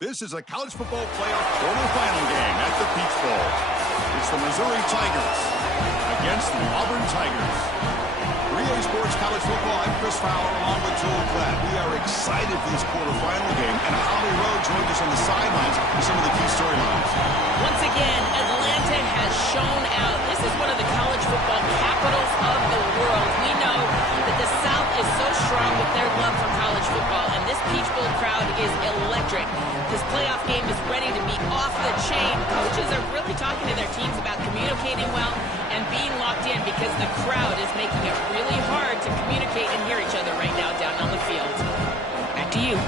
This is a college football playoff quarterfinal game at the Peach Bowl. It's the Missouri Tigers against the Auburn Tigers. 3A Sports College Football, I'm Chris Fowler along with Joel Klatt. We are excited for this quarterfinal game, and Holly Rowe joins us on the sidelines with some of the key storylines. Once again, Atlanta has shown out. This is one of the college football capitals of the world. We know that the South is so strong with their love for college football, and this Peach Bowl crowd is electric. This playoff game is ready to be off the chain. Coaches are really talking to their teams about communicating well and being locked in because the crowd is making it really hard to communicate and hear each other right now down on the field. Back to you.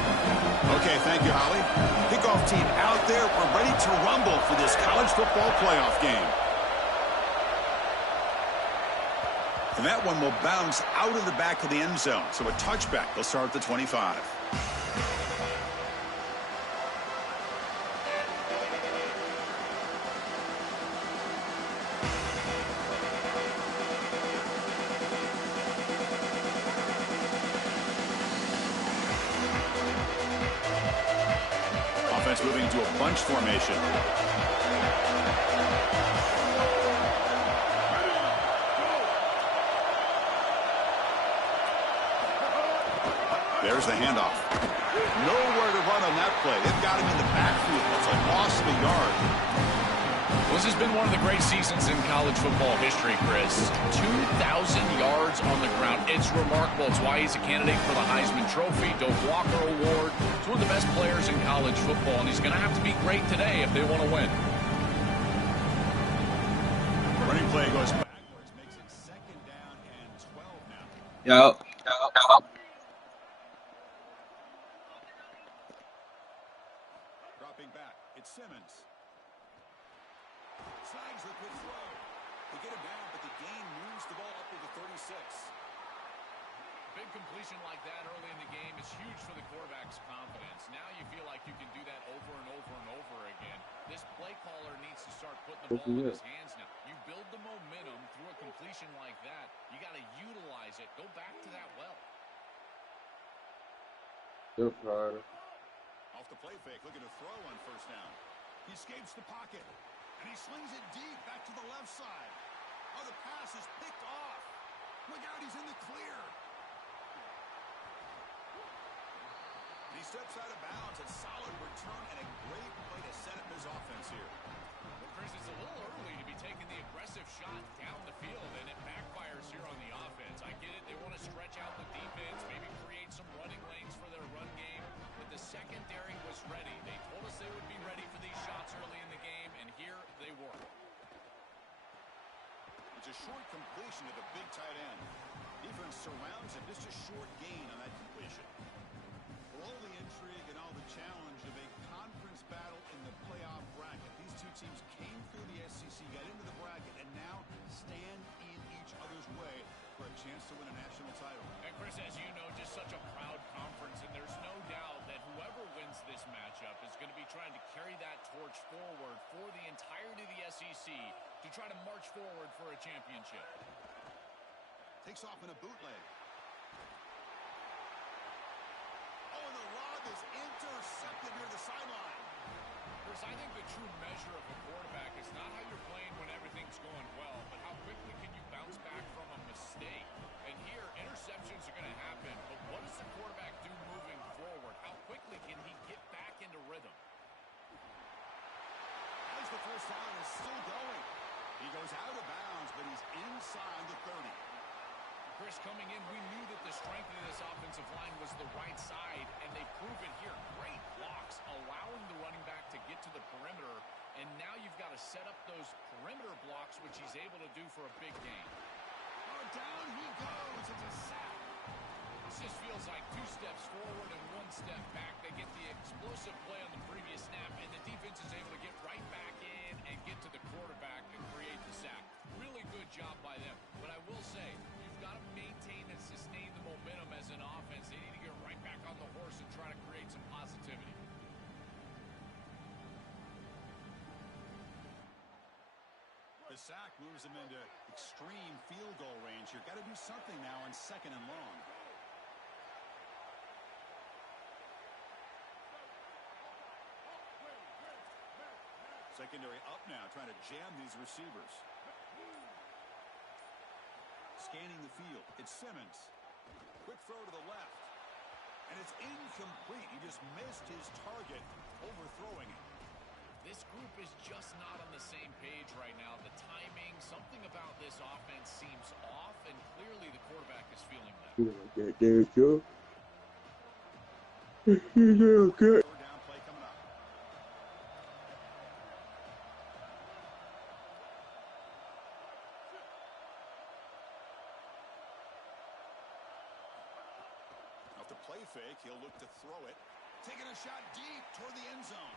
Okay, thank you, Holly. Kickoff team out there. We're ready to rumble for this college football playoff game. And that one will bounce out of the back of the end zone. So a touchback. They'll start at the 25. Offense moving into a bunch formation. There's the handoff. Nowhere to run on that play. They've got him in the backfield. It's a loss of a yard. This has been one of the great seasons in college football history, Chris. 2,000 yards on the ground. It's remarkable. It's why he's a candidate for the Heisman Trophy, Doak Walker Award. He's one of the best players in college football, and he's going to have to be great today if they want to win. The running play goes backwards, makes it second down and 12 now. Yo. Dropping back, it's Simmons. Snags the quick throw. They get him down, but the gain moves the ball up to the 36. Big completion like that early in the game is huge for the quarterback's confidence. Now you feel like you can do that over and over and over again. This play caller needs to start putting the ball in his hands now. You build the momentum through a completion like that. You got to utilize it. Go back to that well. Good Friday. Off the play fake, looking to throw on first down. He escapes the pocket, and he slings it deep back to the left side. Oh, the pass is picked off. Look out, he's in the clear. And he steps out of bounds. A solid return and a great way to set up his offense here. Well, Chris, it's a little early to be taking the aggressive shot down the field, and it backfires here on the offense. I get it. They want to stretch out the defense, maybe create some running lanes for their run game. But the secondary was ready. They told us they would be ready for these shots early in the game, and here they were. It's a short completion to the big tight end. Defense surrounds him. Just a short gain on that completion. For all the intrigue and all the challenge of a conference battle in the playoff bracket, these two teams came through the SEC, got into the bracket, and now stand in each other's way for a chance to win a national title. And Chris, as you know, just such a proud conference, and there's no doubt that whoever wins this matchup is going to be trying to carry that torch forward for the entirety of the SEC to try to march forward for a championship. Takes off in a bootleg. Oh, and the lob is intercepted near the sideline. Chris, I think the true measure of a quarterback is not how you're playing when everything's going well, but how quickly can you bounce back from a mistake. And here, interceptions are going to happen, but what does the quarterback do moving forward? How quickly can he get back into rhythm? As the first down is still going. He goes out of bounds, but he's inside the 30. Chris, coming in, we knew that the strength of this offensive line was the right side, and they prove it here. Great blocks, allowing the running back to get to the perimeter, and now you've got to set up those perimeter blocks, which he's able to do for a big gain. Oh, down he goes. It's a sack. This just feels like 2 steps forward and 1 step back. They get the explosive play on the previous snap, and the defense is able to get right back in and get to the quarterback and create the sack. Really good job by them. But I will say, you've got to maintain and sustain the momentum as an offense. They need to get right back on the horse and try to create some positivity. The sack moves him into extreme field goal range here. Got to do something now on 2nd and long. Secondary up now, trying to jam these receivers. Scanning the field. It's Simmons. Quick throw to the left. And it's incomplete. He just missed his target, overthrowing it. This group is just not on the same page right now. The timing, something about this offense seems off, and clearly the quarterback is feeling that. There you go. Good. Third down play coming up. Off the play fake, he'll look to throw it. Taking a shot deep toward the end zone.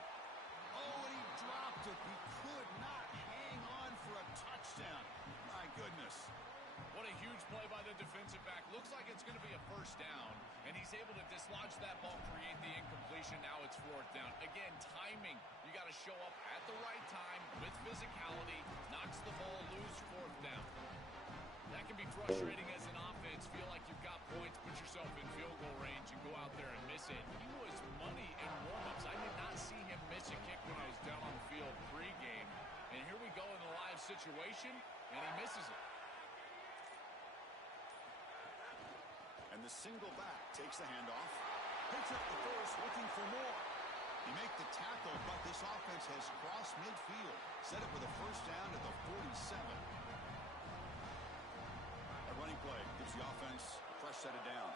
Oh, and he dropped it. He could not hang on for a touchdown. My goodness. What a huge play by the defensive back. Looks like it's going to be a first down, and he's able to dislodge that ball, create the incompletion. Now it's fourth down. Again, timing. You got to show up at the right time with physicality. Knocks the ball loose, fourth down. That can be frustrating as an offense. Feel like you've got points, put yourself in field goal range, and go out there and miss it. He was money in warm-ups. I did not see him miss a kick when I was down on the field pregame. And here we go in the live situation, and he misses it. And the single back takes the handoff. Picks up the first, looking for more. He make the tackle, but this offense has crossed midfield. Set it with a first down at the 47. A running play gives the offense a fresh set of downs.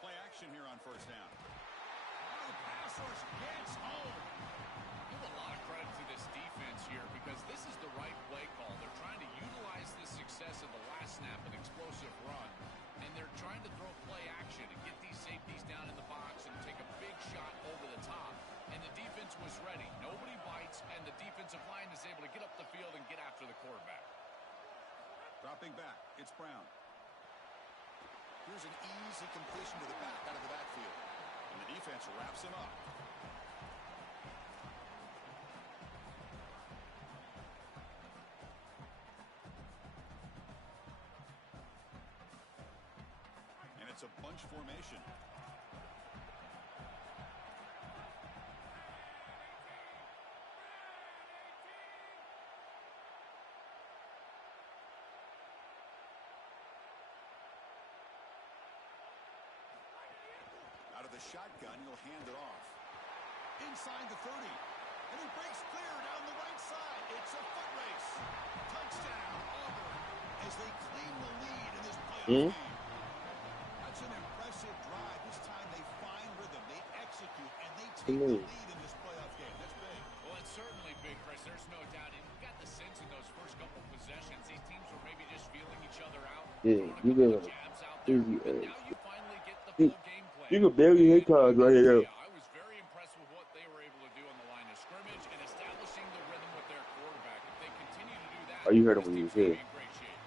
Play action here on first down. The pass rush gets home. Give a lot of credit to this defense here because this is the right play call. They're trying to utilize the success of the last snap, an explosive run, and they're trying to throw play action and get these safeties down in the box and take a big shot over the top. And the defense was ready. Nobody bites, and the defensive line is able to get up the field and get after the quarterback. Dropping back, it's Brown. Here's an easy completion to the back out of the backfield. And the defense wraps him up. And it's a bunch formation. Out of the shotgun, he'll hand it off. Inside the 30. And he breaks clear down the right side. It's a foot race. Touchdown, Auburn, as they claim the lead in this playoff game. That's an impressive drive. This time they find rhythm. They execute, and they take the lead in this playoff game. That's big. Well, it's certainly big, Chris. There's no doubt. And you got the sense in those first couple possessions, these teams were maybe just feeling each other out. Yeah, you got jabs out there. But now you finally get the full game plan. You can barely hit cards right here. I was very impressed with what they were able to do on the line of scrimmage and establishing the rhythm with their quarterback. If they continue to do that, Oh, you heard him when he was here. in great shape.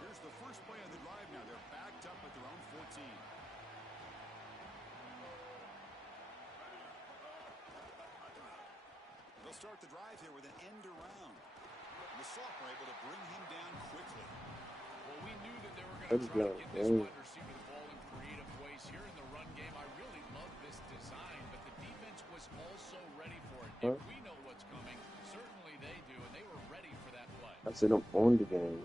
Here's the first play of the drive now. They're backed up at their own 14. They'll start the drive here with an end around. The Sophomore able to bring him down quickly. Well, we knew that they were going to try to get this wide receiver the ball in creative ways here in the run game. I really love this design, but the defense was also ready for it. If we know what's coming, certainly they do, and they were ready for that play. I said I'm on the game.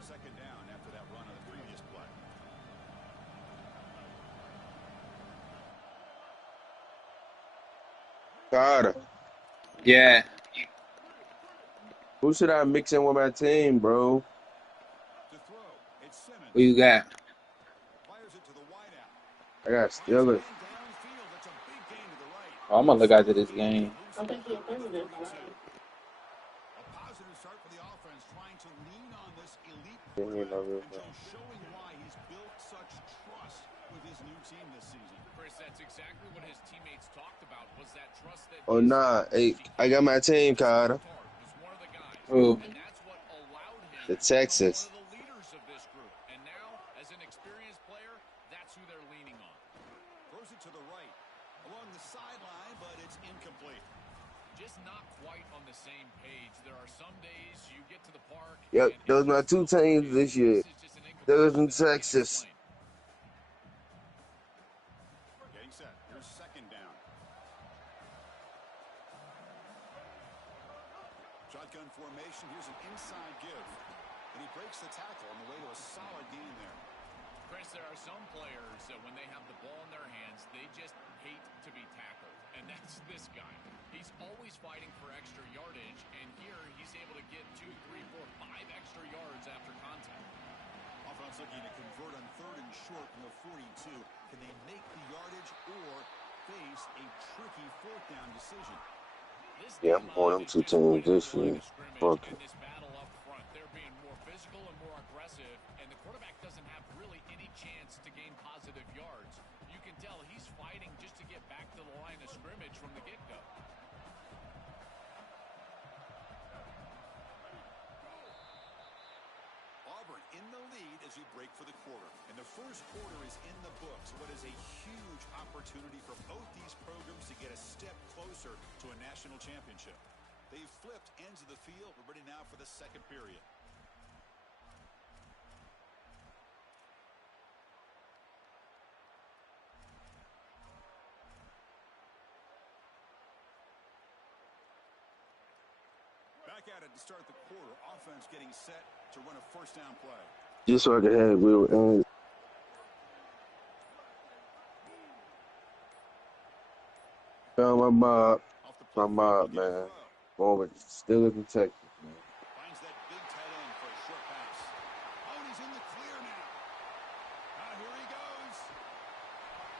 Second down after that run on the previous play. Carter. Yeah. Who should I mix in with my team, bro? To throw, it's Simmons. Who you got? Fires it to the wideout. I got Steelers. Downfield, that's a big gain to the right. Oh, I'm gonna look after this game. A positive start for the offense, trying to lean on this elite quarterback until showing why he's built such trust with his new team this season. Chris, that's exactly what his teammates talked about, was that trust that Oh, nah. Hey, I got my team, Carter. was one of the guys. Ooh. And that's what allowed him The to become one Texas. of the leaders of this group. And now, as an experienced player, that's who they're leaning on. Throws it to the right. Along the sideline, but it's incomplete. Just not quite on the same page. There are some days you get to the park Yep, and those it my just two feels like a teams given. this year. This is just an Those incompletion in that I can't Texas. explain. Getting set. Here's second down. Shotgun formation. Here's an inside give. And he breaks the tackle on the way to a solid gain there. Chris, there are some players that when they have the ball in their hands, they just hate to be tackled. And that's this guy. He's always fighting for extra yardage, and here he's able to get 2, 3, 4, 5 extra yards after contact. Offense looking to convert on 3rd and short from the 42. Can they make the yardage or face a tricky 4th down decision? This Yeah, I'm going D-line them is two just teams winning on this the line year. of scrimmage Fuck in it. this battle up front. They're being more physical and more aggressive, and the quarterback doesn't have really any chance to gain positive yards. You can tell he's fighting just to get back to the line of scrimmage from the get-go. Auburn in the lead as we break for the quarter. And the first quarter is in the books. What is a huge opportunity for both these programs to get a step closer to a national championship. They've flipped ends of the field. We're ready now for the second period. Back at it to start the quarter. Offense getting set to run a first down play. Just so I can have real ends. Found my mob. Off the play My fake, mob, looking to man. throw. Going with Steelers in Texas, man. Finds that big tight end for a short pass. Oh, and he's in the clear now. Here he goes.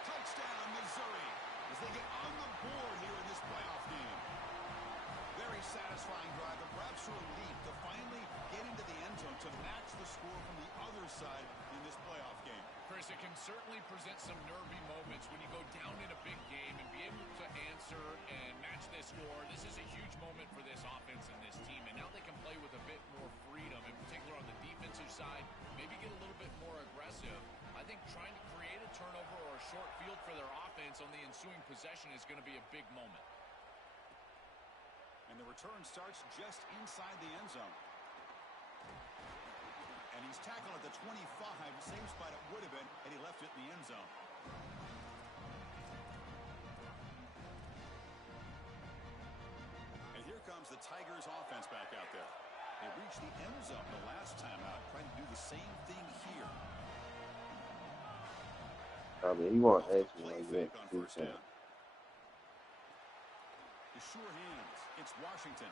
Touchdown, Missouri. As they get on the board here in this playoff game. Very satisfying drive, and perhaps a relief to finally get into the end zone to match the score from the other side in this playoff game. Chris, it can certainly present some nervy moments when you go down in a big game and be able to answer and match this score. This is a huge moment for this offense and this team, and now they can play with a bit more freedom, in particular on the defensive side, maybe get a little bit more aggressive. I think trying to create a turnover or a short field for their offense on the ensuing possession is going to be a big moment. And the return starts just inside the end zone. And he's tackled at the 25, same spot it would have been, and he left it in the end zone. And here comes the Tigers offense back out there. They reached the end zone the last time out, trying to do the same thing here. I mean, you want Off the extra play like fake that. on first down. The sure hands. It's Washington.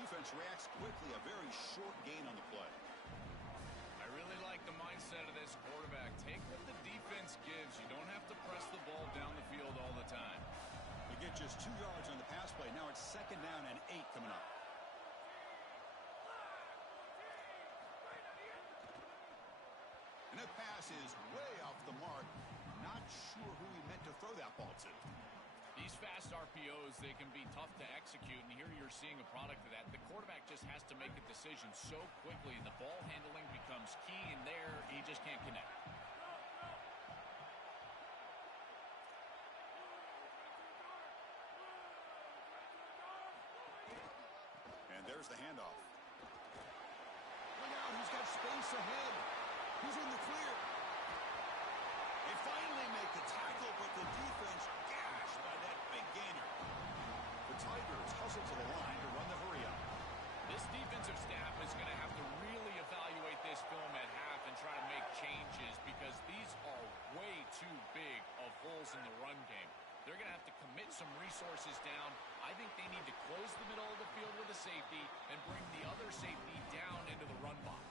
Defense reacts quickly. A very short gain on the play. I really like the mindset of this quarterback. Take what the defense gives. You don't have to press the ball down the field all the time. They get just 2 yards on the pass play. Now it's second down and 8 coming up. And that pass is way off the mark. Not sure who he meant to throw that ball to. These fast RPOs, they can be tough to execute, and here you're seeing a product of that. The quarterback just has to make a decision so quickly, and the ball handling becomes key, and there he just can't connect. And there's the handoff. Look out, he's got space ahead. He's in the clear. They finally make the tackle, but the defense gashed by that big gainer. The Tigers hustle to the line to run the hurry up. This defensive staff is going to have to really evaluate this film at half and try to make changes because these are way too big of holes in the run game. They're going to have to commit some resources down. I think they need to close the middle of the field with a safety and bring the other safety down into the run box.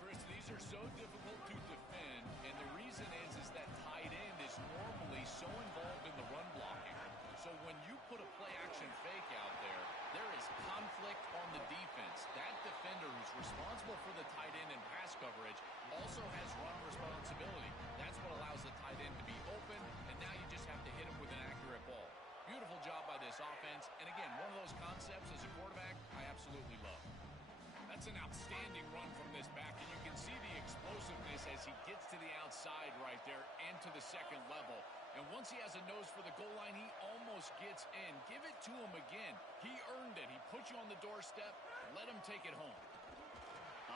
Chris, these are so difficult to defend, and the reason is that tight end is normally so involved in the run blocking. So when you put a play-action fake out there, there is conflict on the defense. That defender who's responsible for the tight end and pass coverage also has run responsibility. That's what allows the tight end to be open, and now you just have to hit him with an accurate ball. Beautiful job by this offense. And again, one of those concepts as a quarterback I absolutely love. That's an outstanding run from this back, and you can see the explosiveness as he gets to the outside right there and to the second level. And once he has a nose for the goal line, he almost gets in. Give it to him again. He earned it. He put you on the doorstep. Let him take it home.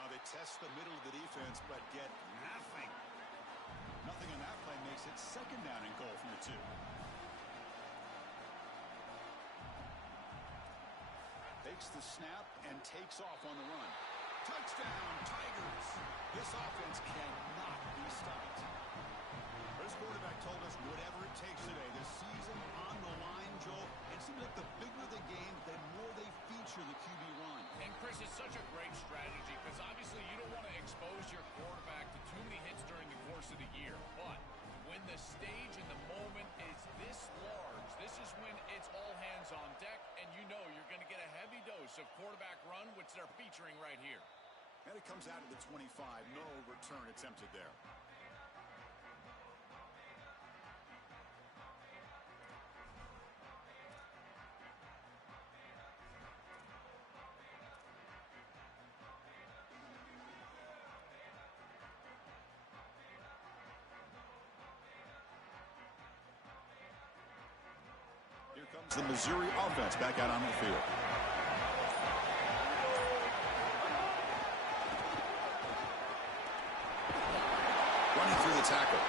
They test the middle of the defense, but get nothing. Nothing on that play makes it second down and goal from the 2. Takes the snap and takes off on the run. Touchdown, Tigers! This offense cannot be stopped. This quarterback told us whatever it takes today. This season on the line, Joel. It seems like the bigger the game, the more they feature the QB run. And, Chris, it's such a great strategy because obviously you don't want to expose your quarterback to too many hits during the course of the year. But when the stage and the moment is this large, this is when it's all hands on deck, and you know you're going to get a heavy dose of quarterback run, which they're featuring right here. And it comes out of the 25. No return attempted there. Here comes the Missouri offense back out on the field. Running through the tackle.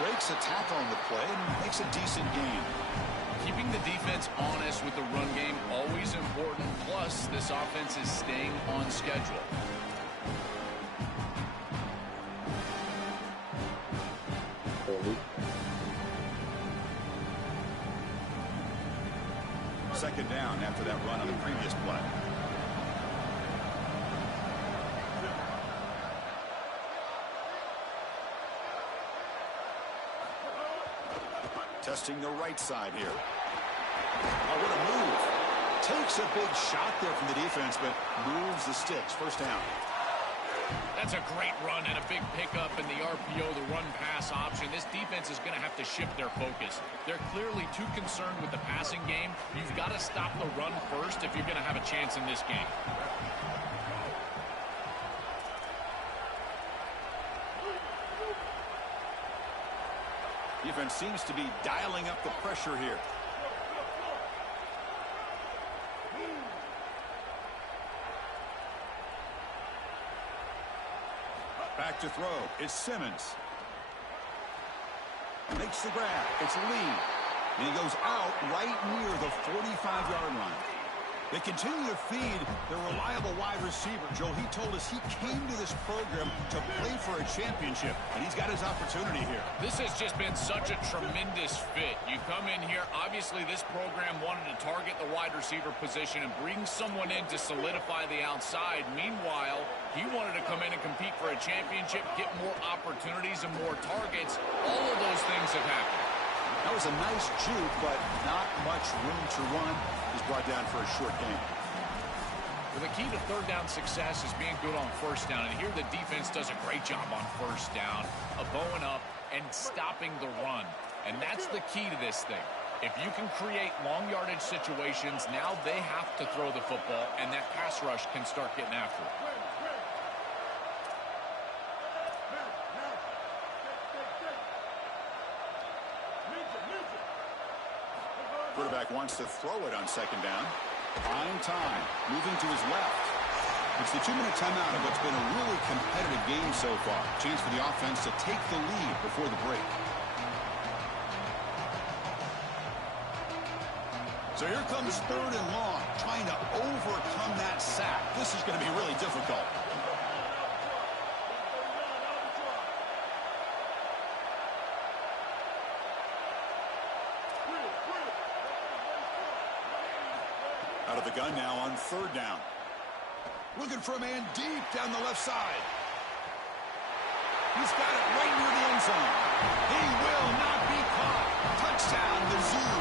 Breaks a tackle on the play and makes a decent gain. Keeping the defense honest with the run game, always important. Plus, this offense is staying on schedule. Second down after that run on the previous play. Testing the right side here. Oh, what a move. Takes a big shot there from the defense, but moves the sticks. First down. That's a great run and a big pickup in the RPO, the run-pass option. This defense is going to have to shift their focus. They're clearly too concerned with the passing game. You've got to stop the run first if you're going to have a chance in this game. Defense seems to be dialing up the pressure here. Back to throw. It's Simmons. Makes the grab. It's Lee. And he goes out right near the 45-yard line. They continue to feed their reliable wide receiver. Joe, he told us he came to this program to play for a championship, and he's got his opportunity here. This has just been such a tremendous fit. You come in here, obviously this program wanted to target the wide receiver position and bring someone in to solidify the outside. Meanwhile, he wanted to come in and compete for a championship, get more opportunities and more targets. All of those things have happened. That was a nice juke, but not much room to run. He's brought down for a short gain. Well, the key to third down success is being good on first down. And here the defense does a great job on first down of bowing up and stopping the run. And that's the key to this thing. If you can create long yardage situations, now they have to throw the football, and that pass rush can start getting after it. Quarterback wants to throw it on second down. Prime time. Moving to his left. It's the 2-minute timeout of what's been a really competitive game so far. Chance for the offense to take the lead before the break. So here comes third and long, trying to overcome that sack. This is going to be really difficult. Out of the gun now on third down. Looking for a man deep down the left side. He's got it right near the end zone. He will not be caught. Touchdown, Mizzou.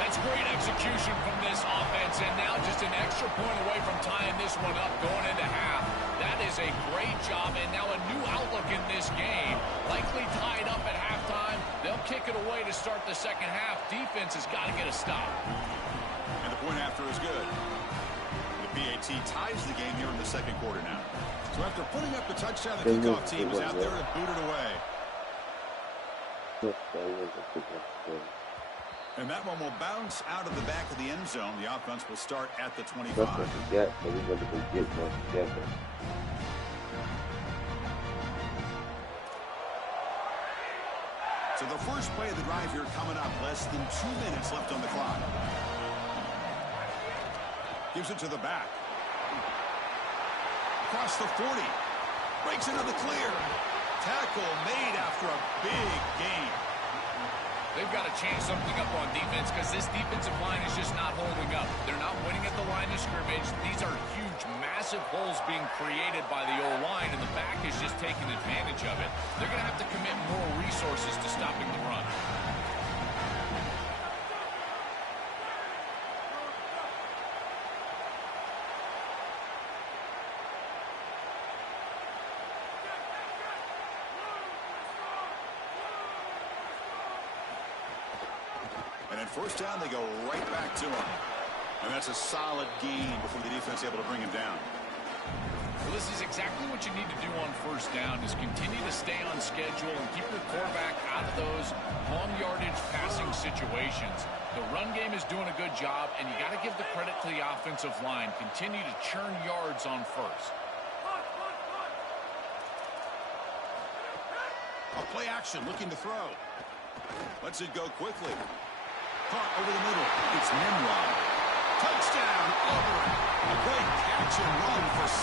That's great execution from this offense, and now just an extra point away from tying this one up going into half. That That is a great job, and now a new outlook in this game. Likely tied up at halftime. They'll kick it away to start the second half. Defense has got to get a stop. And the point after is good. The PAT ties the game here in the second quarter now. So after putting up the touchdown, the kickoff team is out there to boot it away. And that one will bounce out of the back of the end zone. The offense will start at the 25. So the first play of the drive here coming up. Less than 2 minutes left on the clock. Gives it to the back. Across the 40. Breaks into the clear. Tackle made after a big gain. They've got to change something up on defense because this defensive line is just not holding up. They're not winning at the line of scrimmage. These are huge, massive holes being created by the O-line, and the back is just taking advantage of it. They're going to have to commit more resources to stopping the run. First down, they go right back to him. And that's a solid gain before the defense is able to bring him down. Well, this is exactly what you need to do on first down is continue to stay on schedule and keep your quarterback out of those long yardage passing situations. The run game is doing a good job, and you got to give the credit to the offensive line. Continue to churn yards on first. A play action, looking to throw. Lets it go quickly. Caught over the middle. It's Nimrod. Touchdown, Auburn. A great catch and run for 6.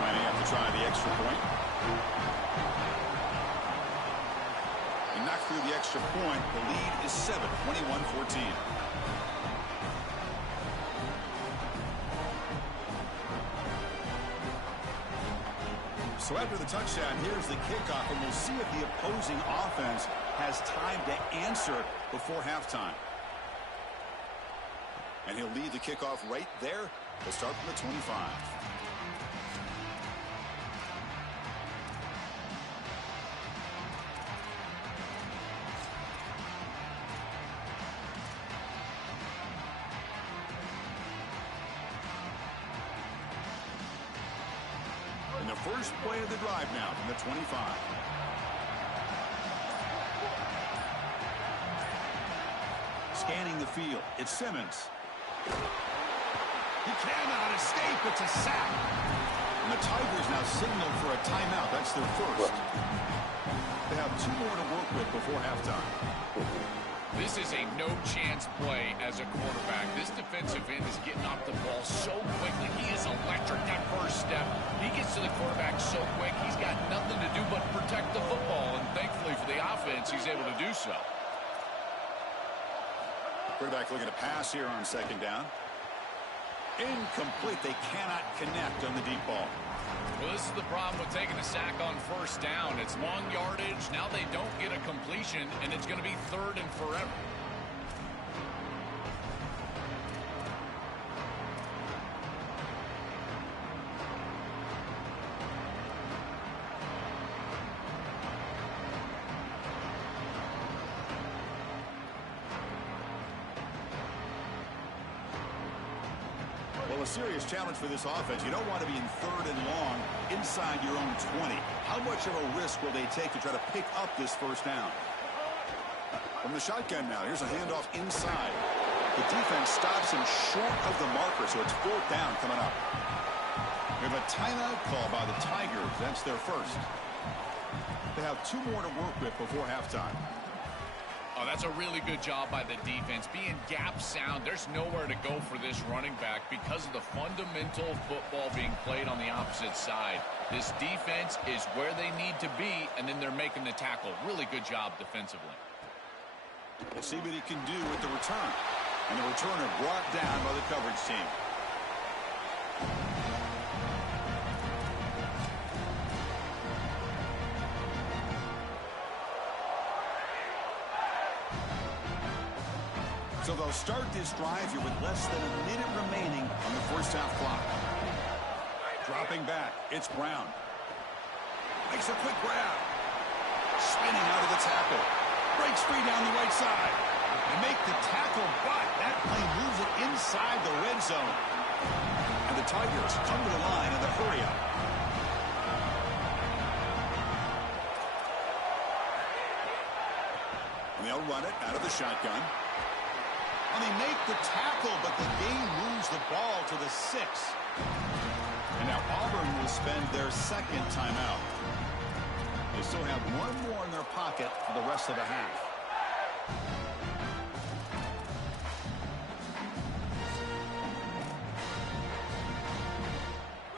Might have to try the extra point. He knocked through the extra point. The lead is 7, 21-14. So after the touchdown, here's the kickoff, and we'll see if the opposing offense has time to answer before halftime. And he'll lead the kickoff right there. They'll start from the 25. First play of the drive now from the 25. Scanning the field. It's Simmons. He cannot escape. It's a sack. And the Tigers now signal for a timeout. That's their first. They have 2 more to work with before halftime. This is a no-chance play as a quarterback. This defensive end is getting off the ball so quickly. He is electric that first step. He gets to the quarterback so quick, he's got nothing to do but protect the football. And thankfully for the offense, he's able to do so. Quarterback looking to pass here on second down. Incomplete. They cannot connect on the deep ball. Well, this is the problem with taking a sack on first down. It's long yardage. Now they don't get a completion, and it's going to be 3rd and forever. Well, a serious challenge for this offense. You don't want to be in 3rd and long inside your own 20. How much of a risk will they take to try to pick up this first down? From the shotgun now, here's a handoff inside. The defense stops him short of the marker, so it's 4th down coming up. We have a timeout call by the Tigers. That's their first. They have 2 more to work with before halftime. Oh, that's a really good job by the defense. Being gap sound, there's nowhere to go for this running back because of the fundamental football being played on the opposite side. This defense is where they need to be, and then they're making the tackle. Really good job defensively. We'll see what he can do with the return. And the returner brought down by the coverage team. So they'll start this drive here with less than a minute remaining on the first half clock. Dropping back, it's Brown. Makes a quick grab. Spinning out of the tackle. Breaks free down the right side. They make the tackle, but that play moves it inside the red zone. And the Tigers come to the line in the hurry up. And they'll run it out of the shotgun. And they make the tackle, but the game moves the ball to the 6. And now Auburn will spend their second timeout. They still have one more in their pocket for the rest of the half.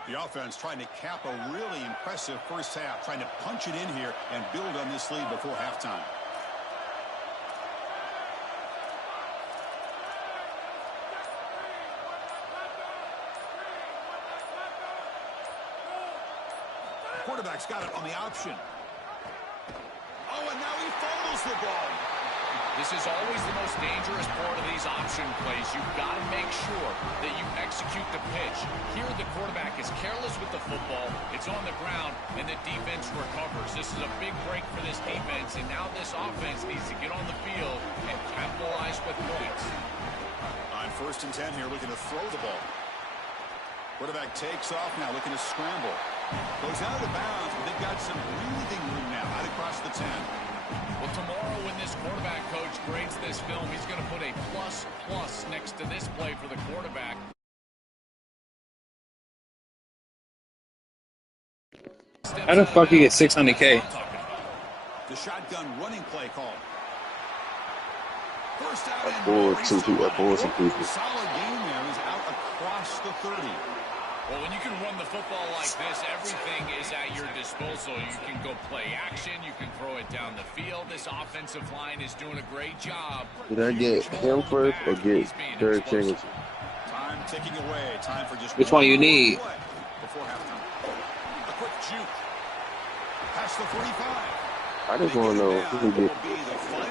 The offense trying to cap a really impressive first half, trying to punch it in here and build on this lead before halftime. Quarterback's got it on the option. Oh, and now he fumbles the ball. This is always the most dangerous part of these option plays. You've got to make sure that you execute the pitch. Here, the quarterback is careless with the football. It's on the ground, and the defense recovers. This is a big break for this defense, and now this offense needs to get on the field and capitalize with points. On 1st and 10 here, looking to throw the ball. Quarterback takes off now, looking to scramble. Goes out of bounds, but they've got some breathing room now out across the 10. Well, tomorrow when this quarterback coach grades this film, he's going to put a plus next to this play for the quarterback. How the fuck you get 600K? The shotgun running play call. First out I bored some people. Solid game there. He's out across the 30. Well, when you can run the football like this, everything is at your disposal. You can go play action. You can throw it down the field. This offensive line is doing a great job. Did I get him first or get Derrick Henry? Time ticking away. Time for just Which one you need? Before halftime. A quick juke. Past the 45. I just want to know if he can get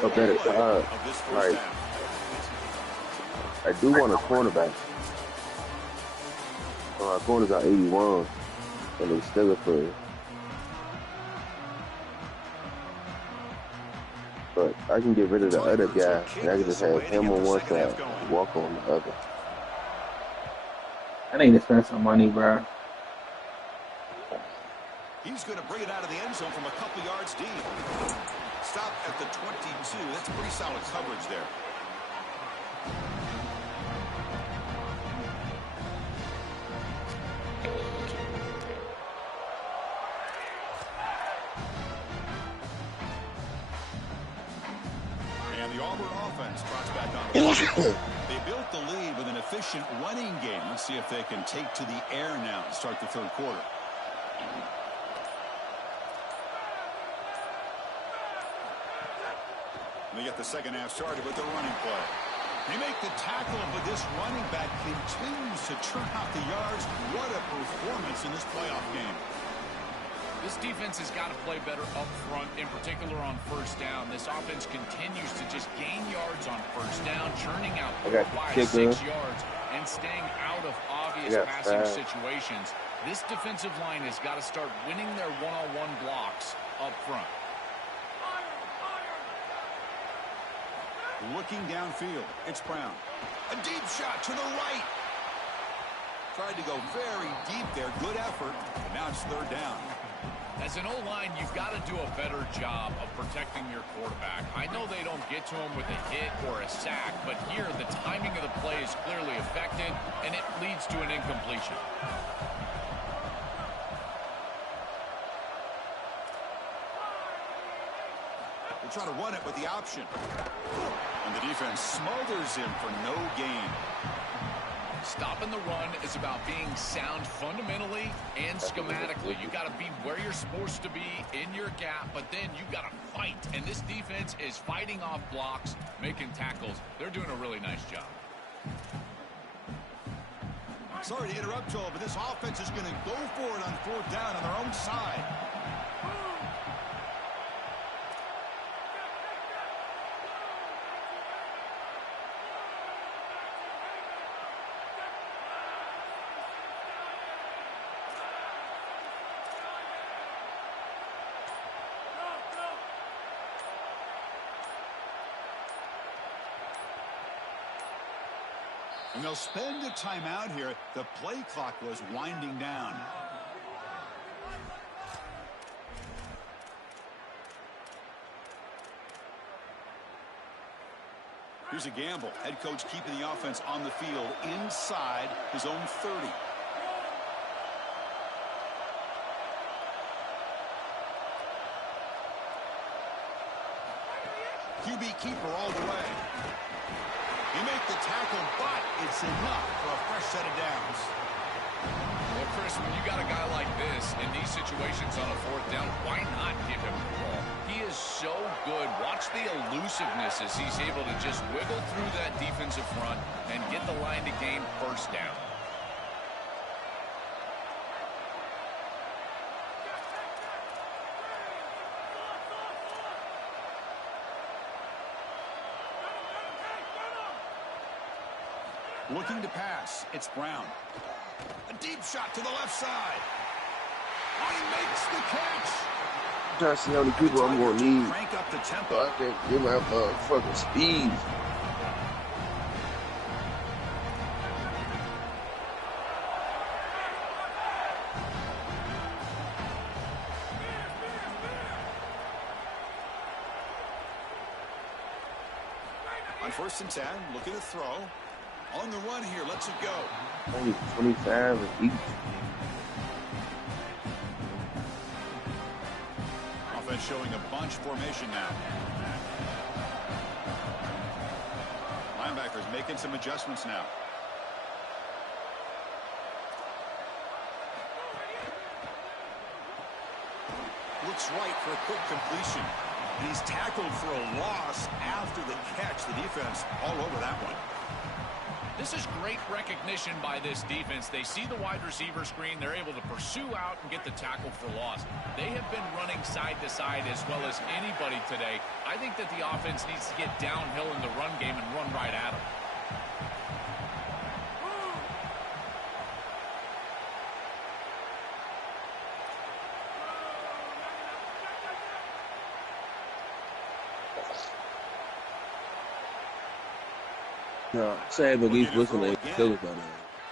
a better job. Like, I do want a cornerback. Our corners are 81, and they still for. But I can get rid of the other guy, and I can just have him on one side, Walker on the other. I need to spend some money, bro. He's going to bring it out of the end zone from a couple yards deep. Stop at the 22. That's pretty solid coverage there. And the Auburn offense trots back on the field. They built the lead with an efficient running game. Let's see if they can take to the air now to start the third quarter. They get the second half started with the running play. They make the tackle, but this running back continues to churn out the yards. What a performance in this playoff game. This defense has got to play better up front, in particular on first down. This offense continues to just gain yards on first down, churning out 5, 6 yards, and staying out of obvious passing situations. This defensive line has got to start winning their one-on-one blocks up front. Looking downfield, it's Brown. A deep shot to the right. Tried to go very deep there. Good effort. And now it's third down. As an O-line, you've got to do a better job of protecting your quarterback. I know they don't get to him with a hit or a sack, but here the timing of the play is clearly affected, and it leads to an incompletion. They try to run it with the option. And the defense smothers him for no gain. Stopping the run is about being sound fundamentally and schematically. You got to be where you're supposed to be in your gap, but then you got to fight. And this defense is fighting off blocks, making tackles. They're doing a really nice job. Sorry to interrupt, Joel, but this offense is going to go for it on fourth down on their own side. And they'll spend a timeout here. The play clock was winding down. Here's a gamble. Head coach keeping the offense on the field inside his own 30. QB keeper all the way. You make the tackle, but it's enough for a fresh set of downs. Well, Chris, when you got a guy like this in these situations on a fourth down, why not give him the ball? He is so good. Watch the elusiveness as he's able to just wiggle through that defensive front and get the line to gain first down. Looking to pass. It's Brown. A deep shot to the left side. Oh, he makes the catch. I'm trying to see how many people I'm going to need. Crank up the So tempo. I can get my fucking speed. On 1st and 10, looking to throw. On the run here, lets it go. Only 25 of each. Offense showing a bunch formation now. Linebackers making some adjustments now. Looks right for a quick completion. And he's tackled for a loss after the catch. The defense all over that one. This is great recognition by this defense. They see the wide receiver screen. They're able to pursue out and get the tackle for loss. They have been running side to side as well as anybody today. I think that the offense needs to get downhill in the run game and run right at them. No, sad, but these looking like killers by now.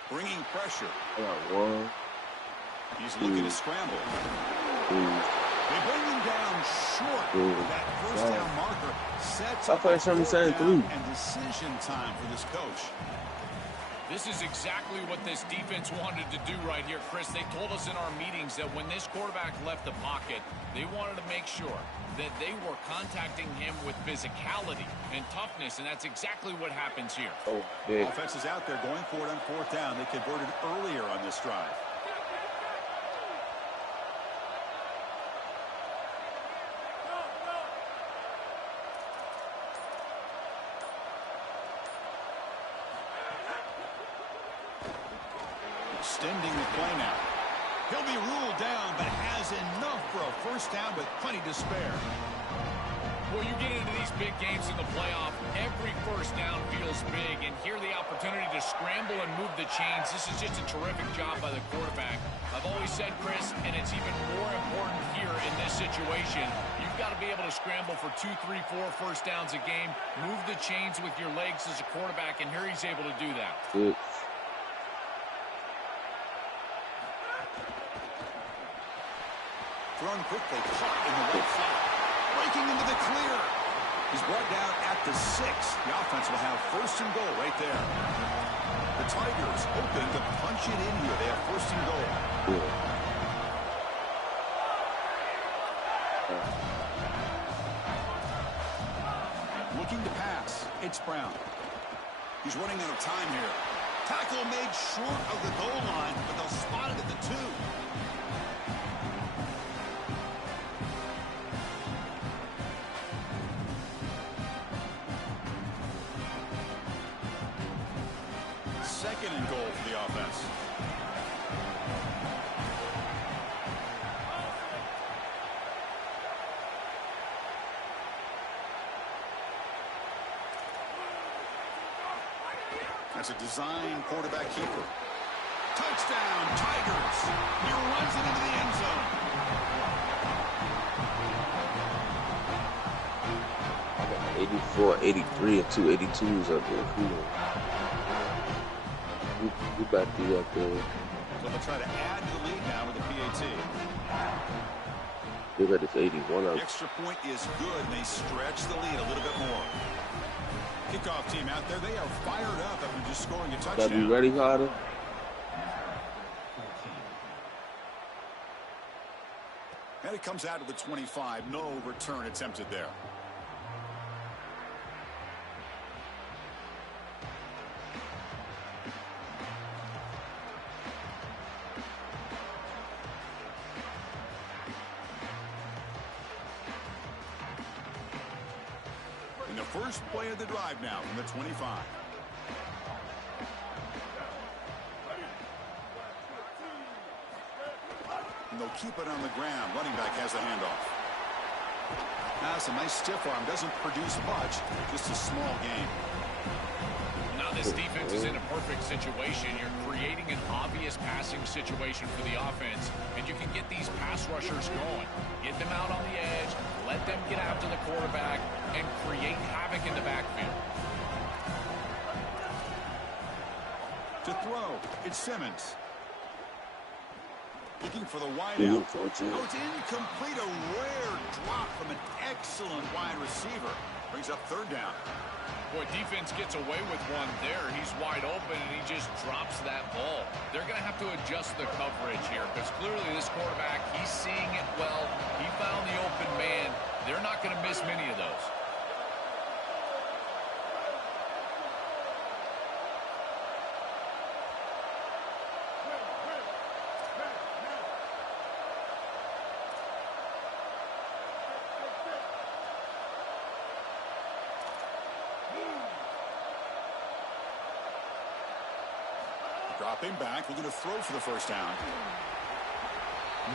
Bringing pressure. I got one. He's looking to scramble. Two. They bring him down short. That first down marker sets I up thought a somebody said fourth down three. and decision time for this coach. This is exactly what this defense wanted to do right here, Chris. They told us in our meetings that when this quarterback left the pocket, they wanted to make sure that they were contacting him with physicality and toughness, and that's exactly what happens here. Oh, big. Offense is out there going for it on 4th down. They converted earlier on this drive. Extending the play now. He'll be ruled down, but has enough for a first down with plenty to spare. Well, you get into these big games in the playoff, every first down feels big, and here the opportunity to scramble and move the chains. This is just a terrific job by the quarterback. I've always said, Chris, and it's even more important here in this situation, you've got to be able to scramble for 2, 3, 4 first downs a game, move the chains with your legs as a quarterback, and here he's able to do that. Good. Thrown quickly, caught in the right flat. Breaking into the clear. He's brought down at the 6. The offense will have 1st and goal right there. The Tigers hoping to punch it in here. They have 1st and goal. Good. Looking to pass. It's Brown. He's running out of time here. Tackle made short of the goal line, but they'll spot it at the 2. Second and goal for the offense. That's a design quarterback keeper. Touchdown, Tigers. He runs it into the end zone. I got 84, 83, and 2 82s up there. Cool. You about to be up there. So they'll try to add to the lead now with the PAT. They got this 81 The on. extra point is good, and they stretch the lead a little bit more. Kickoff team out there, they are fired up after just scoring a touchdown. Gotta be ready, Carter. And it comes out to the 25. No return attempted there. In the first play of the drive now from the 25. And they'll keep it on the ground. Running back has the handoff. That's a nice stiff arm. Doesn't produce much. Just a small gain. Now this defense is in a perfect situation. You're creating an obvious passing situation for the offense, and you can get these pass rushers going. Get them out on the edge, let them get after the quarterback, and create havoc in the backfield. To throw, it's Simmons. Looking for the wideout. Oh, it's incomplete. A rare drop from an excellent wide receiver. Brings up third down. Boy, defense gets away with one there. He's wide open, and he just drops that ball. They're going to have to adjust the coverage here because clearly this quarterback, he's seeing it well. He found the open man. They're not going to miss many of those. Dropping back, looking to throw for the first down.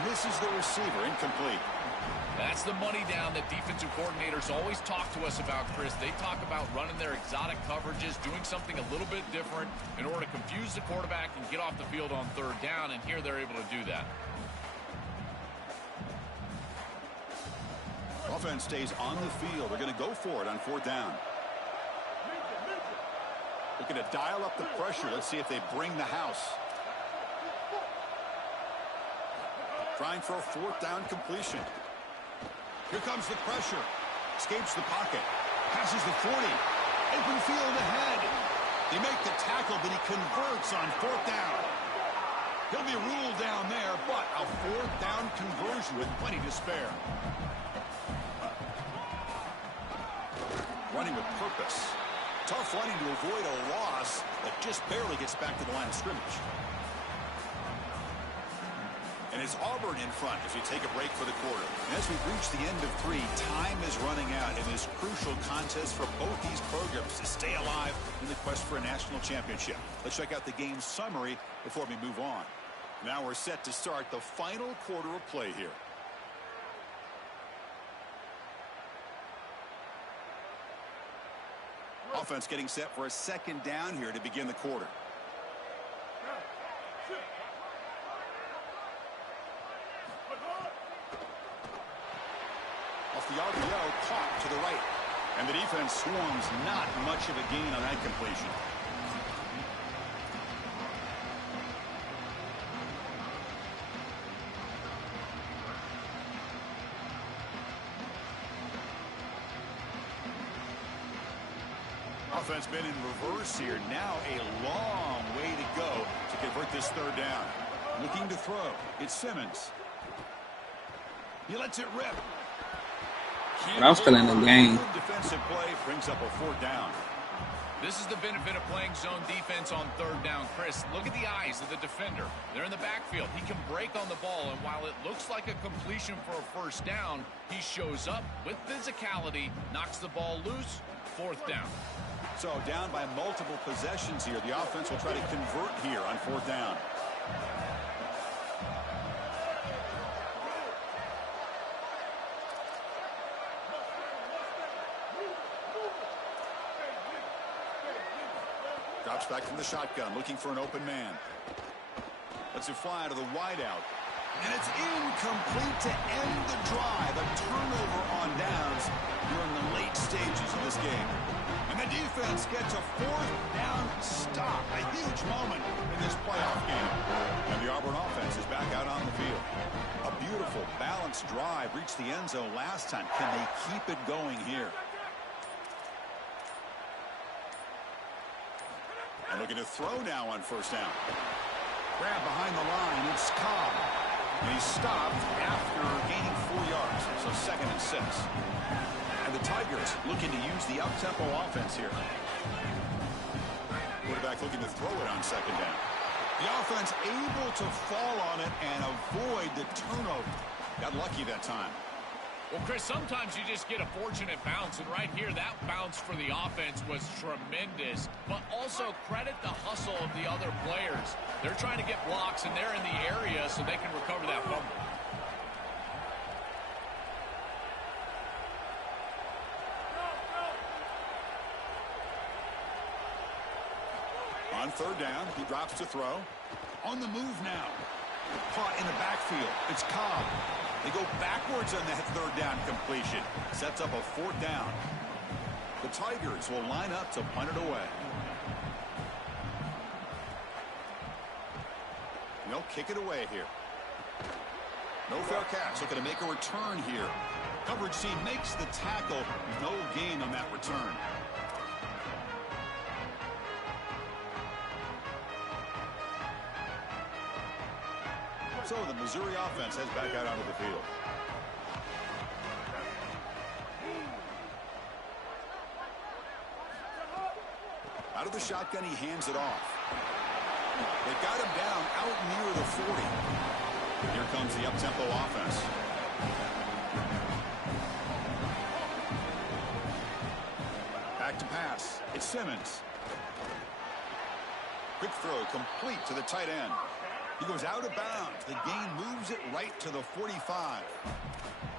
Misses the receiver, incomplete. That's the money down that defensive coordinators always talk to us about, Chris. They talk about running their exotic coverages, doing something a little bit different in order to confuse the quarterback and get off the field on third down, and here they're able to do that. Offense stays on the field. They're going to go for it on fourth down. Looking to dial up the pressure. Let's see if they bring the house. Trying for a fourth down completion. Here comes the pressure. Escapes the pocket. Passes the 40. Open field ahead. They make the tackle, but he converts on fourth down. He'll be ruled down there, but a fourth down conversion with plenty to spare. Running with purpose. Tough running to avoid a loss that just barely gets back to the line of scrimmage. And it's Auburn in front as we take a break for the quarter. And as we reach the end of three, time is running out in this crucial contest for both these programs to stay alive in the quest for a national championship. Let's check out the game summary before we move on. Now we're set to start the final quarter of play here. Offense getting set for a second down here to begin the quarter. Off the RPO, caught to the right. And the defense swarms, not much of a gain on that completion. Offense been in reverse here. Now a long way to go to convert this third down. Looking to throw. It's Simmons. He lets it rip. I was feeling the game. Defensive play brings up a fourth down. This is the benefit of playing zone defense on third down. Chris, look at the eyes of the defender. They're in the backfield. He can break on the ball, and while it looks like a completion for a first down, he shows up with physicality, knocks the ball loose, fourth down. So down by multiple possessions here. The offense will try to convert here on fourth down. Drops back from the shotgun, looking for an open man. Lets it fly to the wideout. And it's incomplete to end the drive. A turnover on downs during the late stages of this game. And the defense gets a fourth down stop. A huge moment in this playoff game. And the Auburn offense is back out on the field. A beautiful, balanced drive reached the end zone last time. Can they keep it going here? And looking to throw now on first down. Grab behind the line. It's Cobb. And he's stopped after gaining 4 yards. So 2nd and 6. And the Tigers looking to use the up-tempo offense here. Quarterback looking to throw it on 2nd down. The offense able to fall on it and avoid the turnover. Got lucky that time. Well, Chris, sometimes you just get a fortunate bounce, and right here, that bounce for the offense was tremendous. But also credit the hustle of the other players. They're trying to get blocks, and they're in the area so they can recover that fumble. On 3rd down, he drops to throw. On the move now. Caught in the backfield. It's Cobb. They go backwards on that 3rd down completion. Sets up a 4th down. The Tigers will line up to punt it away. They'll kick it away here. No fair catch. Looking to make a return here. Coverage team makes the tackle. No gain on that return. So the Missouri offense heads back out onto the field. Out of the shotgun, he hands it off. They got him down out near the 40. Here comes the up-tempo offense. Back to pass. It's Simmons. Quick throw complete to the tight end. He goes out of bounds. The gain moves it right to the 45.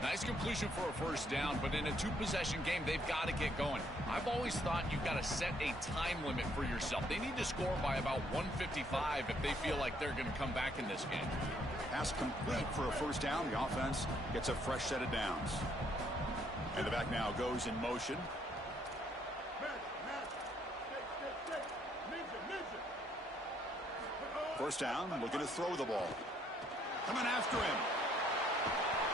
Nice completion for a first down, but in a 2-possession game, they've got to get going. I've always thought you've got to set a time limit for yourself. They need to score by about 155 if they feel like they're going to come back in this game. Pass complete for a first down. The offense gets a fresh set of downs. And the back now goes in motion. First down, looking to throw the ball. Coming after him.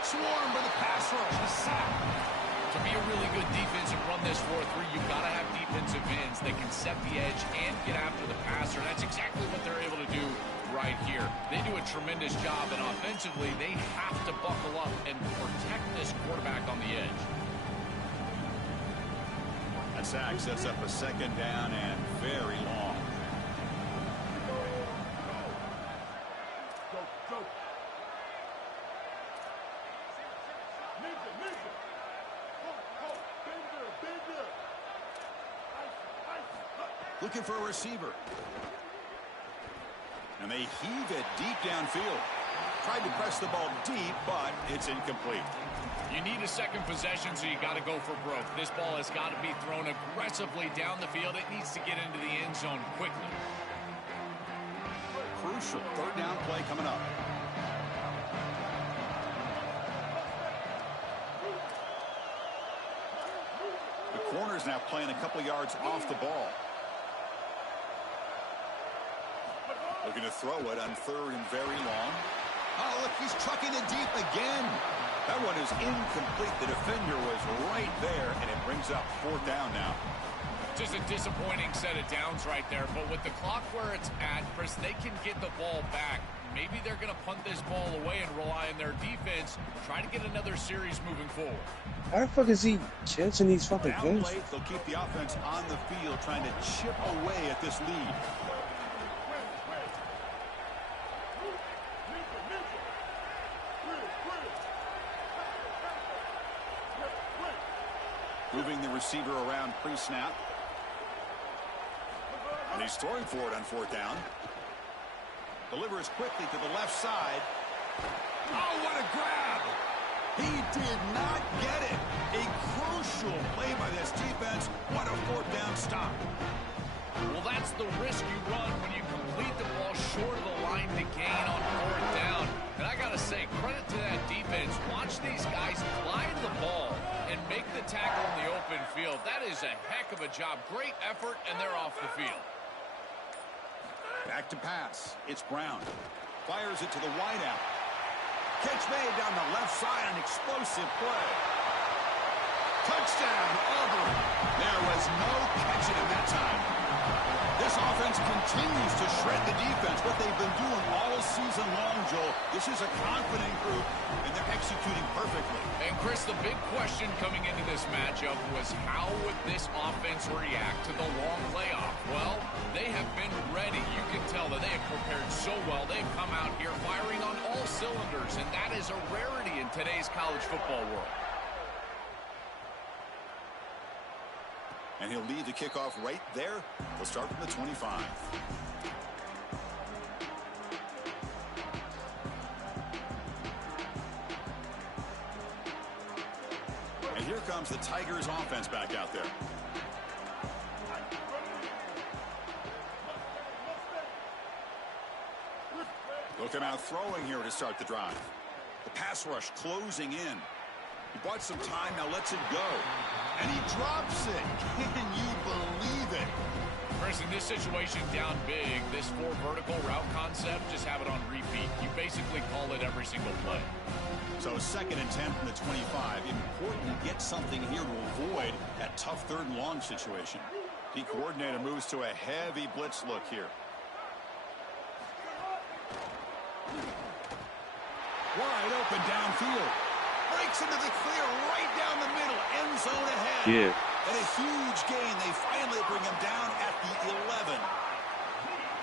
Swarmed by the pass rush. He's sacked. To be a really good defense and run this 4-3, you've got to have defensive ends. They can set the edge and get after the passer. That's exactly what they're able to do right here. They do a tremendous job, and offensively, they have to buckle up and protect this quarterback on the edge. That sack sets up a 2nd down and very long. Looking for a receiver. And they heave it deep downfield. Tried to press the ball deep, but it's incomplete. You need a 2nd possession, so you got to go for broke. This ball has got to be thrown aggressively down the field. It needs to get into the end zone quickly. Crucial 3rd down play coming up. The corner's now playing a couple yards off the ball. Looking to throw it on 3rd and very long. Oh, look, he's trucking it deep again. That one is incomplete. The defender was right there, and it brings up 4th down now. Just a disappointing set of downs right there, but with the clock where it's at, Chris, they can get the ball back. Maybe they're going to punt this ball away and rely on their defense, try to get another series moving forward. How the fuck is he catching these fucking Down games? late, they'll keep the offense on the field, trying to chip away at this lead. Moving the receiver around pre-snap. And he's throwing for it on 4th down. Delivers quickly to the left side. Oh, what a grab! He did not get it. A crucial play by this defense. What a 4th down stop. Well, that's the risk you run when you complete the ball short of the line to gain on 4th down. And I got to say, Good job. Great effort, and they're off the field. Back to pass. It's Brown. Fires it to the wideout. Catch made down the left side. An explosive play. Touchdown, Auburn. There was no catching him that time. This offense continues to shred the defense, what they've been doing all season long, Joel. This is a confident group, and they're executing perfectly. And, Chris, the big question coming into this matchup was how would this offense react to the long layoff? Well, they have been ready. You can tell that they have prepared so well. They've come out here firing on all cylinders, and that is a rarity in today's college football world. And he'll lead the kickoff right there. They'll start from the 25. And here comes the Tigers offense back out there. Look him out throwing here to start the drive. The pass rush closing in. He bought some time, now lets it go. And he drops it. Can you believe it? Chris, in this situation down big, this 4 vertical route concept, just have it on repeat. You basically call it every single play. So 2nd and 10 from the 25. Important to get something here to avoid that tough 3rd and long situation. The coordinator moves to a heavy blitz look here. Wide open downfield. Breaks into the clear right down the middle. End zone ahead. Yeah. And a huge gain. They finally bring him down at the 11.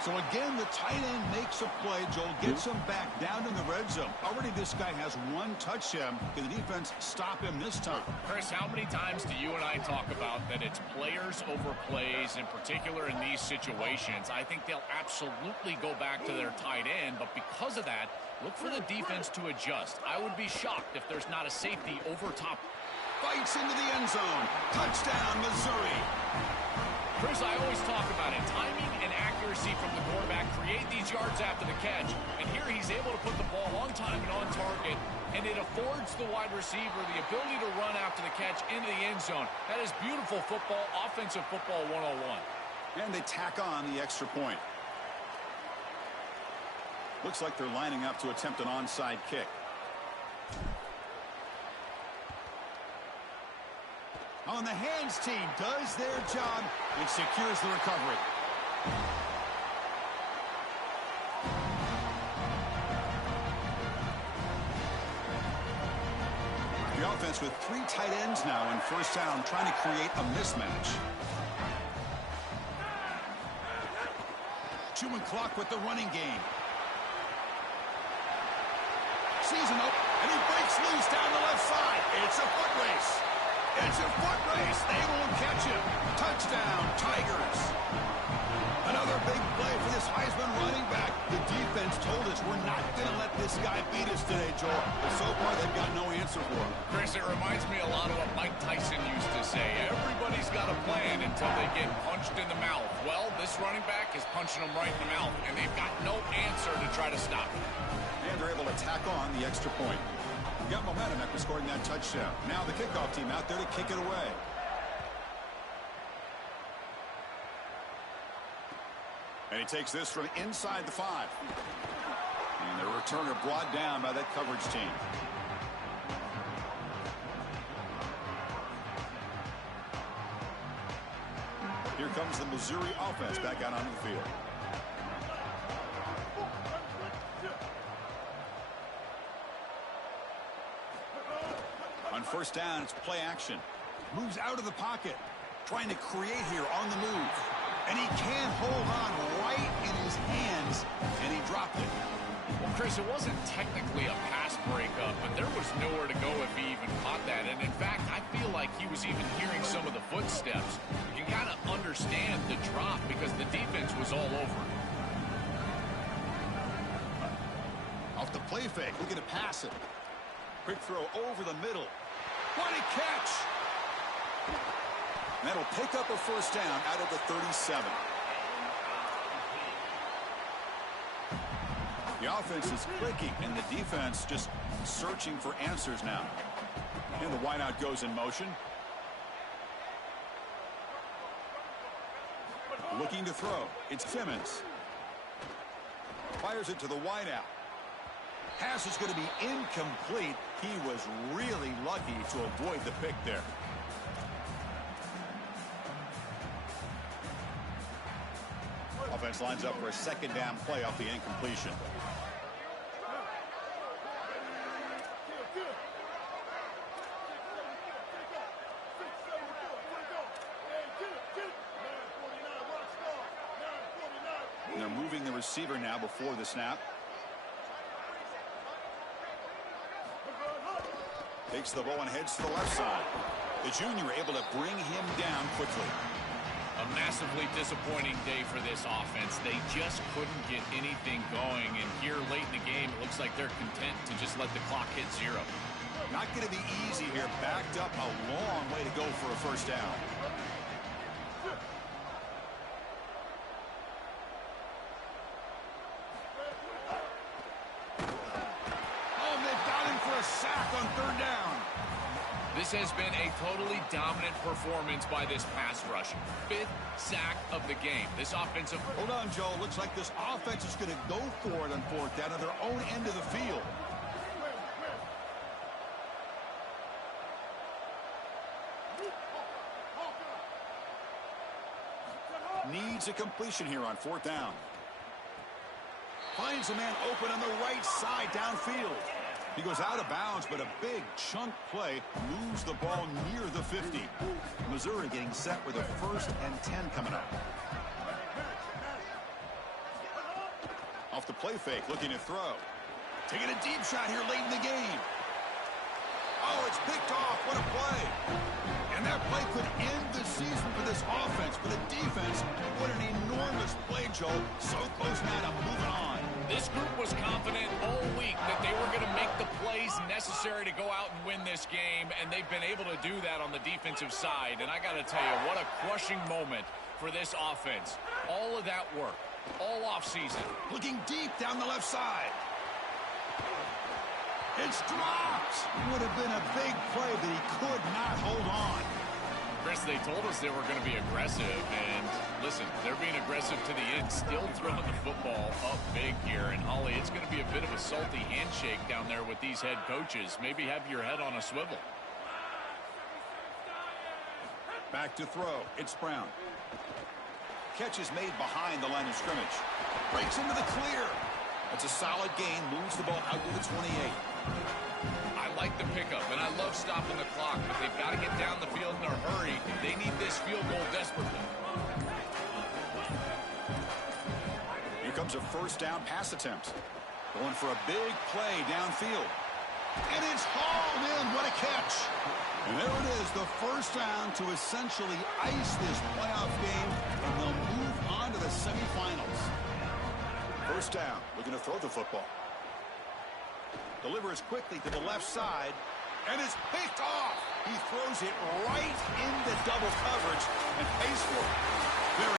So again, the tight end makes a play. Joel gets him back down in the red zone. Already this guy has 1 touchdown. Can the defense stop him this time? Chris, how many times do you and I talk about that it's players over plays, in particular in these situations? I think they'll absolutely go back to their tight end, but because of that, look for the defense to adjust. I would be shocked if there's not a safety over top. Fights into the end zone. Touchdown, Missouri. Chris, I always talk about it. Timing and accuracy from the quarterback create these yards after the catch. And here he's able to put the ball on time and on target. And it affords the wide receiver the ability to run after the catch into the end zone. That is beautiful football, offensive football 101. And they tack on the extra point. Looks like they're lining up to attempt an onside kick. On the hands team does their job and secures the recovery. The offense with 3 tight ends now in 1st down, trying to create a mismatch. Chewing clock with the running game. Season up, and he breaks loose down the left side. It's a foot race. It's a foot race. They won't catch him. Touchdown, Tigers. Another big play for this Heisman running back. The defense told us we're not going to let this guy beat us today, Joel. But so far, they've got no answer for him. Chris, it reminds me a lot of what Mike Tyson used to say. Everybody's got a plan until they get punched in the mouth. Well, this running back is punching them right in the mouth, and they've got no answer to try to stop him. And they're able to tack on the extra point. Got momentum after scoring that touchdown. Now the kickoff team out there to kick it away. And he takes this from inside the 5. And the returner brought down by that coverage team. Here comes the Missouri offense back out onto the field. On 1st down, it's play action. Moves out of the pocket. Trying to create here on the move. And he can't hold on right in his hands. And he dropped it. Well, Chris, it wasn't technically a pass breakup, but there was nowhere to go if he even caught that. And in fact, I feel like he was even hearing some of the footsteps. You can kind of understand the drop because the defense was all over him. Off the play fake, looking to pass it. Quick throw over the middle. What a catch! That'll pick up a 1st down out of the 37. The offense is clicking, and the defense just searching for answers now. And the wideout goes in motion. Looking to throw. It's Timmons. Fires it to the wideout. Pass is going to be incomplete. He was really lucky to avoid the pick there. Offense lines up for a second down play off the incompletion. And they're moving the receiver now before the snap. Takes the ball and heads to the left side. The junior able to bring him down quickly. A massively disappointing day for this offense. They just couldn't get anything going. And here late in the game, it looks like they're content to just let the clock hit 0. Not going to be easy here. Backed up a long way to go for a first down. Sack on third down. This has been a totally dominant performance by this pass rush. 5th sack of the game. This offensive... Hold on, Joe. Looks like this offense is going to go for it on fourth down at their own end of the field. Needs a completion here on fourth down. Finds a man open on the right side downfield. He goes out of bounds, but a big chunk play moves the ball near the 50. Missouri getting set with a 1st and 10 coming up. Off the play fake, looking to throw. Taking a deep shot here late in the game. Oh, it's picked off. What a play. And that play could end the season for this offense. For the defense, what an enormous play, Joe. So close now to moving on. This group was confident all week that they were going to make the plays necessary to go out and win this game, and they've been able to do that on the defensive side. And I got to tell you, what a crushing moment for this offense. All of that work, all offseason. Looking deep down the left side. It's dropped. Would have been a big play, but he could not hold on. Chris, they told us they were going to be aggressive, and listen, they're being aggressive to the end, still throwing the football up big here. And Holly, it's going to be a bit of a salty handshake down there with these head coaches. Maybe have your head on a swivel. Back to throw. It's Brown. Catch is made behind the line of scrimmage. Breaks into the clear. That's a solid gain. Moves the ball out to the 28. I like the pickup, and I love stopping the clock, but they've got to get down the field in a hurry. They need this field goal desperately. Here comes a first down pass attempt. Going for a big play downfield. And it's hauled in. What a catch. And there it is, the first down to essentially ice this playoff game, and they'll move on to the semifinals. First down, looking to throw the football. Delivers quickly to the left side, and it's picked off. He throws it right into double coverage and pays for it.